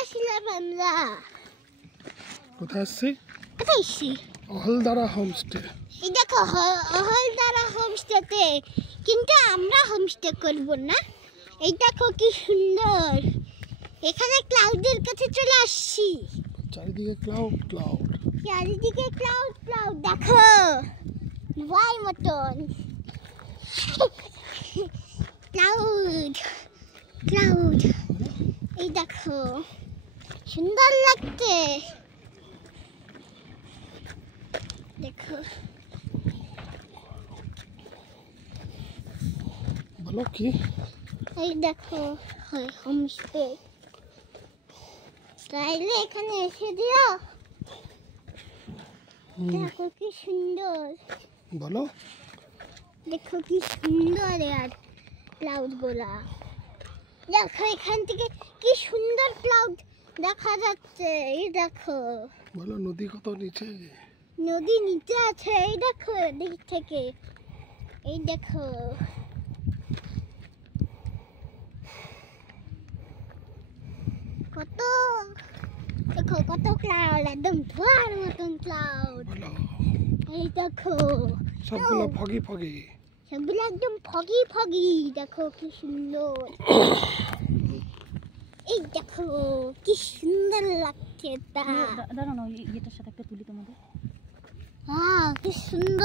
আসলাম আমরা। কোথায় আসছি? কোথায় আসছি? অহলদারা হোমস্টে। এই দেখো অহলদারা হোমস্টেতে, কিন্তু আমরা হোমস্টে করব না। এই দেখো কি সুন্দর, এখানে ক্লাউডের কাছে চলে আসছি। চারিদিকে ক্লাউড ক্লাউড। চারিদিকে ক্লাউড ক্লাউড, দেখো ওয়াই মতন ক্লাউড ক্লাউড। এই দেখো সুন্দর লাগছে, দেখো। বলো কি? এই দেখো হোমস্টে, চাইলে এখানে এসে দিও। দেখো কি সুন্দর, বলো। দেখো কি সুন্দর আর ক্লাউড গুলা। দেখো এখান থেকে কি সুন্দর ক্লাউড দেখা যাচ্ছে। এই দেখো বলো নদী কত নিচে। নদী নিচে আছে, এই দেখো দিক থেকে। এই দেখো কত, দেখো কত ক্লাউড, একদম ধোঁয়ার মতন ক্লাউড। বলো এই দেখো সবগুলো ফগি ফগি। সবগুলো একদম ফগি ফগি, দেখো কি সুন্দর। এই দেখো কি সুন্দর লাগছে তা। দাঁড়ানো, ইয়েটার সাথে একটা তুলি তোমাদের। কি সুন্দর।